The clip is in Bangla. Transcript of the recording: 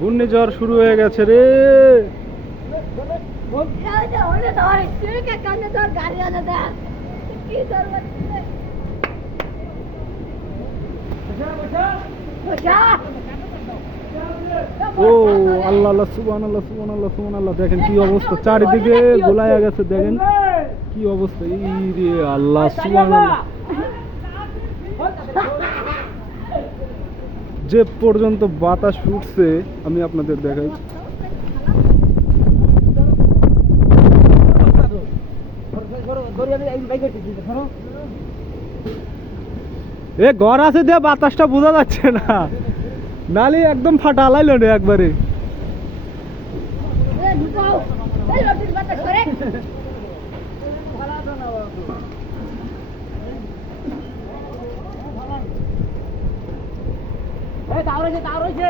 ঘূর্ণিঝড় শুরু হয়ে গেছে রে। ও আল্লাহ আল্লাহ সুবহানাল্লাহ সুবহানাল্লাহ সুবহানাল্লাহ, দেখেন কি অবস্থা, চারিদিকে গোলায়া গেছে, দেখেন কি অবস্থা। এই রে আল্লাহ সুবহানাল্লাহ। যে পর্যন্ত বাতাস উঠছে আমি আপনাদের দেখাই। এ ঘর আছে দিয়ে বাতাসটা বোঝা যাচ্ছে না, নালি একদম ফাটা লাইলো রে একবারে। তাও রয়েছে